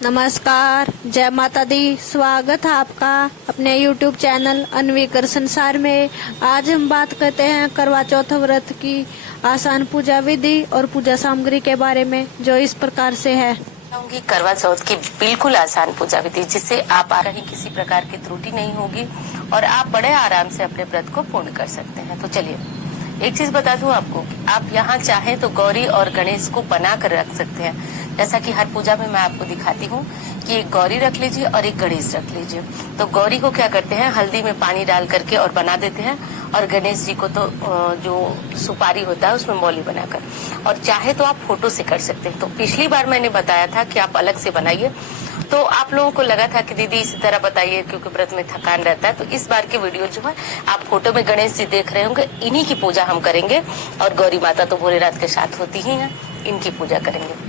नमस्कार, जय माता दी। स्वागत है आपका अपने YouTube चैनल अन्वीकर संसार में। आज हम बात करते हैं करवा चौथ व्रत की आसान पूजा विधि और पूजा सामग्री के बारे में, जो इस प्रकार से है। बताऊंगी करवा चौथ की बिल्कुल आसान पूजा विधि, जिससे आप कहीं किसी प्रकार की त्रुटि नहीं होगी और आप बड़े आराम से अपने व्रत को पूर्ण कर सकते हैं। तो चलिए एक चीज बता दूं आपको, आप यहाँ चाहें तो गौरी और गणेश को बना कर रख सकते हैं। जैसा कि हर पूजा में मैं आपको दिखाती हूँ कि एक गौरी रख लीजिए और एक गणेश रख लीजिए। तो गौरी को क्या करते हैं, हल्दी में पानी डाल करके और बना देते हैं, और गणेश जी को तो जो सुपारी होता है उसमें मौली बनाकर, और चाहे तो आप फोटो से कर सकते हैं। तो पिछली बार मैंने बताया था कि आप अलग से बनाइए, तो आप लोगों को लगा था कि दीदी इसी तरह बताइए क्योंकि व्रत में थकान रहता है। तो इस बार के वीडियो जो है आप फोटो में गणेश जी देख रहे होंगे, इन्हीं की पूजा हम करेंगे। और गौरी माता तो भोलेनाथ के साथ होती ही है, इनकी पूजा करेंगे।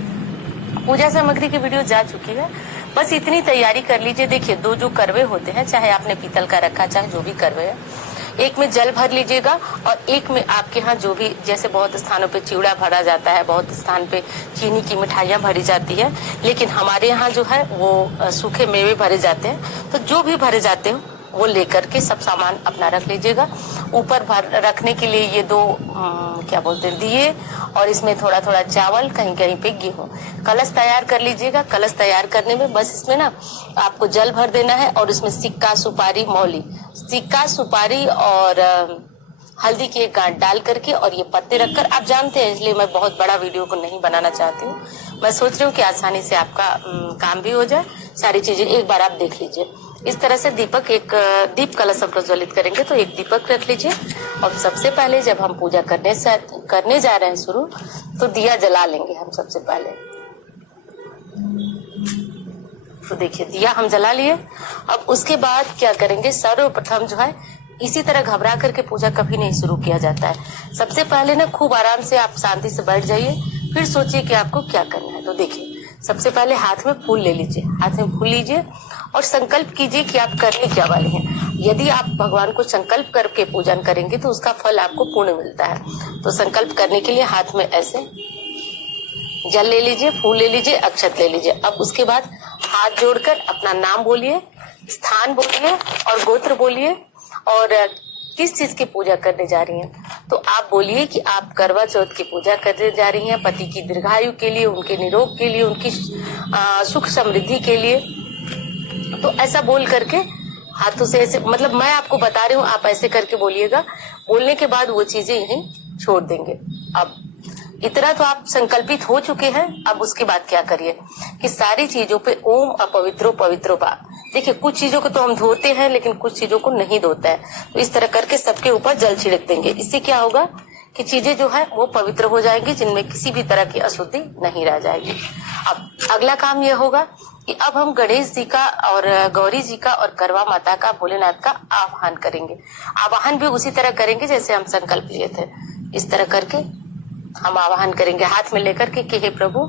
पूजा सामग्री की वीडियो जा चुकी है, बस इतनी तैयारी कर लीजिए। देखिए, दो जो करवे होते हैं, चाहे आपने पीतल का रखा चाहे जो भी करवे है, एक में जल भर लीजिएगा और एक में आपके यहाँ जो भी, जैसे बहुत स्थानों पे चिवड़ा भरा जाता है, बहुत स्थान पे चीनी की मिठाइयाँ भरी जाती है, लेकिन हमारे यहाँ जो है वो सूखे मेवे भरे जाते हैं। तो जो भी भरे जाते हो वो लेकर के सब सामान अपना रख लीजिएगा। ऊपर भर रखने के लिए ये दो क्या बोलते हैं, दिए, और इसमें थोड़ा थोड़ा चावल, कहीं कहीं पे गेहूं। कलश तैयार कर लीजिएगा। कलश तैयार करने में बस इसमें ना आपको जल भर देना है, और इसमें सिक्का, सुपारी, मौली, सिक्का, सुपारी और हल्दी की एक गांठ डाल करके और ये पत्ते रखकर, आप जानते हैं इसलिए मैं बहुत बड़ा वीडियो को नहीं बनाना चाहती हूँ। मैं सोच रही हूँ कि आसानी से आपका काम भी हो जाए। सारी चीजें एक बार आप देख लीजिए। इस तरह से दीपक, एक दीप कलश हम प्रज्वलित करेंगे, तो एक दीपक रख लीजिए। और सबसे पहले जब हम पूजा करने जा रहे हैं शुरू, तो दिया जला लेंगे हम सबसे पहले। तो देखिए, दिया हम जला लिए। अब उसके बाद क्या करेंगे, सर्वप्रथम जो है, इसी तरह घबरा करके पूजा कभी नहीं शुरू किया जाता है। सबसे पहले ना खूब आराम से आप शांति से बैठ जाइए, फिर सोचिए कि आपको क्या करना है। तो देखिए, सबसे पहले हाथ में फूल ले लीजिए, हाथ में फूल लीजिए और संकल्प कीजिए कि आप करने क्या वाले हैं। यदि आप भगवान को संकल्प करके पूजन करेंगे तो उसका फल आपको पूर्ण मिलता है। तो संकल्प करने के लिए हाथ में ऐसे जल ले लीजिए, फूल ले लीजिए, अक्षत ले लीजिए। अब उसके बाद हाथ जोड़कर अपना नाम बोलिए, स्थान बोलिए और गोत्र बोलिए, और किस चीज की पूजा करने जा रही हैं। तो आप बोलिए कि आप करवा चौथ की पूजा करने जा रही हैं, पति की दीर्घायु के लिए, उनके निरोग के लिए, उनकी सुख समृद्धि के लिए। तो ऐसा बोल करके हाथों से ऐसे, मतलब मैं आपको बता रही हूँ, आप ऐसे करके बोलिएगा। बोलने के बाद वो चीजें यहीं छोड़ देंगे। अब इतना तो आप संकल्पित हो चुके हैं। अब उसके बाद क्या करिए कि सारी चीजों पे ओम अपवित्रो पवित्रो बा। देखिए, कुछ चीजों को तो हम धोते हैं लेकिन कुछ चीजों को नहीं धोता है। तो इस तरह करके सबके ऊपर जल छिड़क देंगे। इससे क्या होगा कि चीजें जो है वो पवित्र हो जाएंगी, जिनमें किसी भी तरह की अशुद्धि नहीं रह जाएगी। अब अगला काम यह होगा कि अब हम गणेश जी का और गौरी जी का और करवा माता का, भोलेनाथ का आवाहन करेंगे। आवाहन भी उसी तरह करेंगे जैसे हम संकल्प लिए थे। इस तरह करके हम आवाहन करेंगे हाथ में लेकर के कि हे प्रभु,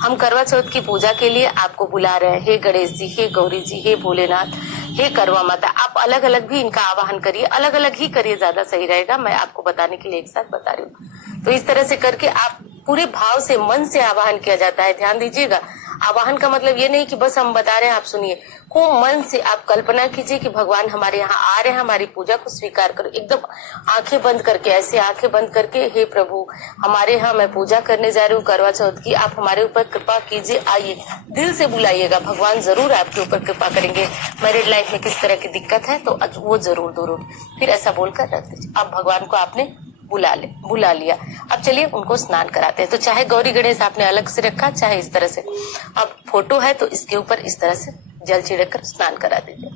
हम करवा चौथ की पूजा के लिए आपको बुला रहे हैं। हे गणेश जी, हे गौरी जी, हे भोलेनाथ, हे करवा माता। आप अलग अलग भी इनका आवाहन करिए, अलग अलग ही करिए, ज्यादा सही रहेगा। मैं आपको बताने के लिए एक साथ बता रही हूँ। तो इस तरह से करके आप पूरे भाव से, मन से आवाहन किया जाता है। ध्यान दीजिएगा, आवाहन का मतलब ये नहीं कि बस हम बता रहे हैं आप सुनिए। को मन से आप कल्पना कीजिए कि भगवान हमारे यहाँ आ रहे हैं, हमारी पूजा को स्वीकार करो। एकदम आंखें बंद करके, ऐसे आंखें बंद करके, हे प्रभु, हमारे यहाँ मैं पूजा करने जा रही हूँ करवा चौथ की, आप हमारे ऊपर कृपा कीजिए। आइए, दिल से बुलाइएगा, भगवान जरूर आपके ऊपर कृपा करेंगे। मैरिड लाइफ में किस तरह की दिक्कत है तो वो जरूर दूर होगी। फिर ऐसा बोलकर रख दीजिए। अब भगवान को आपने बुला लिया। अब चलिए उनको स्नान कराते हैं। तो चाहे गौरी गणेश आपने अलग से रखा, चाहे इस तरह से। अब फोटो है तो इसके ऊपर इस तरह से जल छिड़क कर स्नान करा दीजिए।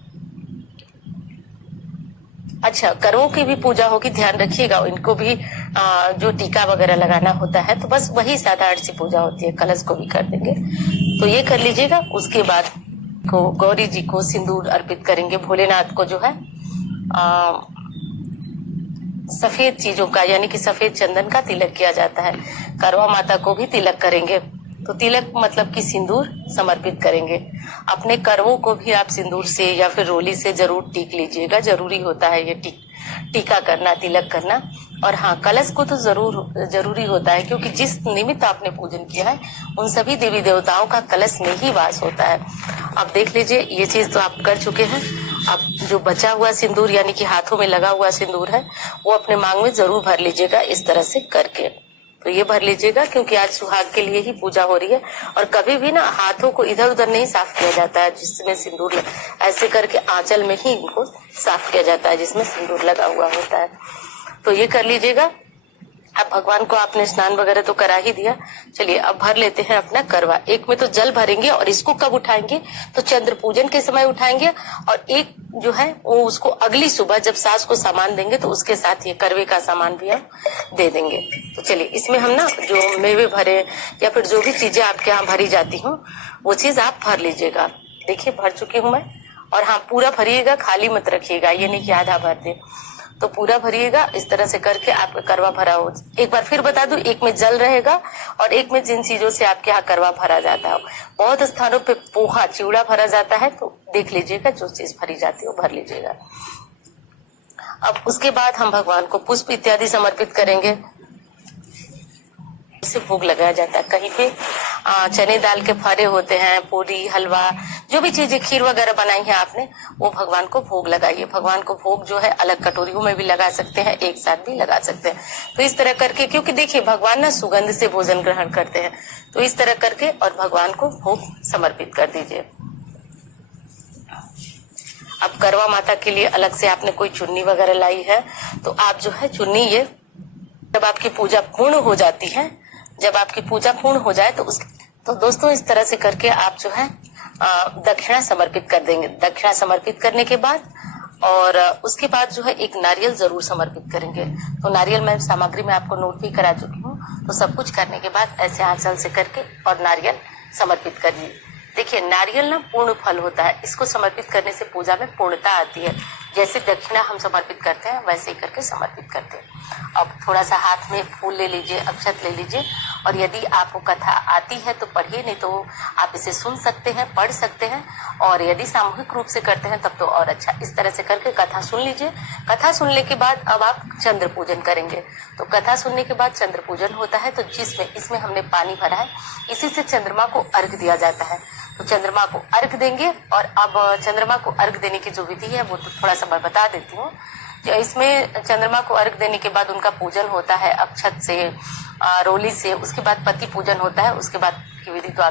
अच्छा, करवों की भी पूजा होगी, ध्यान रखिएगा। इनको भी जो टीका वगैरह लगाना होता है, तो बस वही साधारण सी पूजा होती है। कलश को भी कर देंगे, तो ये कर लीजिएगा। उसके बाद को गौरी जी को सिंदूर अर्पित करेंगे। भोलेनाथ को जो है सफेद चीजों का, यानी कि सफेद चंदन का तिलक किया जाता है। करवा माता को भी तिलक करेंगे। तो तिलक मतलब कि सिंदूर समर्पित करेंगे। अपने करवों को भी आप सिंदूर से या फिर रोली से जरूर टीक लीजिएगा, जरूरी होता है ये टीका करना, तिलक करना। और हाँ, कलश को तो जरूरी होता है, क्योंकि जिस निमित्त आपने पूजन किया है उन सभी देवी देवताओं का कलश में ही वास होता है। अब देख लीजिए, ये चीज तो आप कर चुके हैं। अब जो बचा हुआ सिंदूर यानी कि हाथों में लगा हुआ सिंदूर है वो अपने मांग में जरूर भर लीजिएगा, इस तरह से करके। तो ये भर लीजिएगा, क्योंकि आज सुहाग के लिए ही पूजा हो रही है। और कभी भी ना हाथों को इधर उधर नहीं साफ किया जाता है जिसमें सिंदूर, ऐसे करके आंचल में ही इनको साफ किया जाता है जिसमें सिंदूर लगा हुआ होता है। तो ये कर लीजिएगा। अब भगवान को आपने स्नान वगैरह तो करा ही दिया। चलिए अब भर लेते हैं अपना करवा। एक में तो जल भरेंगे और इसको कब उठाएंगे, तो चंद्र पूजन के समय उठाएंगे, और एक जो है वो उसको अगली सुबह जब सास को सामान देंगे तो उसके साथ ये करवे का सामान भी हम दे देंगे। तो चलिए इसमें हम ना जो मेवे भरे या फिर जो भी चीजें आपके यहाँ भरी जाती हो वो चीज आप भर लीजिएगा। देखिए भर चुकी हूँ मैं। और हाँ, पूरा भरिएगा, खाली मत रखिएगा, ये नहीं कि आधा भर दे, तो पूरा भरिएगा। इस तरह से करके आपका करवा भरा हो। एक बार फिर बता दूं, एक में जल रहेगा और एक में जिन चीजों से आपके यहाँ करवा भरा जाता है। बहुत स्थानों पे पोहा चिवड़ा भरा जाता है, तो देख लीजिएगा जो चीज भरी जाती है वो भर लीजिएगा। अब उसके बाद हम भगवान को पुष्प इत्यादि समर्पित करेंगे। से भोग लगाया जाता है। कहीं पे चने दाल के फरे होते हैं, पूरी हलवा, जो भी चीजें खीर वगैरह बनाई है आपने, वो भगवान को भोग लगाइए। भगवान को भोग जो है अलग कटोरियों में भी लगा सकते हैं, एक साथ भी लगा सकते हैं। तो इस तरह करके, क्योंकि देखिए भगवान ना सुगंध से भोजन ग्रहण करते हैं, तो इस तरह करके और भगवान को भोग समर्पित कर दीजिए। अब करवा माता के लिए अलग से आपने कोई चुन्नी वगैरह लाई है तो आप जो है चुन्नी, ये जब आपकी पूजा पूर्ण हो जाती है, जब आपकी पूजा पूर्ण हो जाए तो दोस्तों इस तरह से करके आप जो है दक्षिणा समर्पित कर देंगे। दक्षिणा समर्पित करने के बाद और उसके बाद जो है एक नारियल जरूर समर्पित करेंगे। तो नारियल मैं सामग्री में आपको नोट भी करा चुकी हूँ। तो सब कुछ करने के बाद ऐसे आंचल से करके और नारियल समर्पित करिए। देखिए नारियल ना पूर्ण फल होता है, इसको समर्पित करने से पूजा में पूर्णता आती है। जैसे दक्षिणा हम समर्पित करते हैं वैसे ही करके समर्पित करते हैं। अब थोड़ा सा हाथ में फूल ले लीजिए, अक्षत ले लीजिए, और यदि आपको कथा आती है तो पढ़िए, नहीं तो आप इसे सुन सकते हैं, पढ़ सकते हैं, और यदि सामूहिक रूप से करते हैं तब तो और अच्छा। इस तरह से करके कथा सुन लीजिए। कथा सुनने के बाद अब आप चंद्र पूजन करेंगे। तो कथा सुनने के बाद चंद्र पूजन होता है, तो इसमें हमने पानी भरा है, इसी से चंद्रमा को अर्घ दिया जाता है। तो चंद्रमा को अर्घ देंगे। और अब चंद्रमा को अर्घ देने की जो विधि है वो तो थोड़ा सा मैं बता देती हूँ। इसमें चंद्रमा को अर्घ देने के बाद उनका पूजन होता है अक्षत से, रोली से, उसके बाद पति पूजन होता है, उसके बाद की विधि तो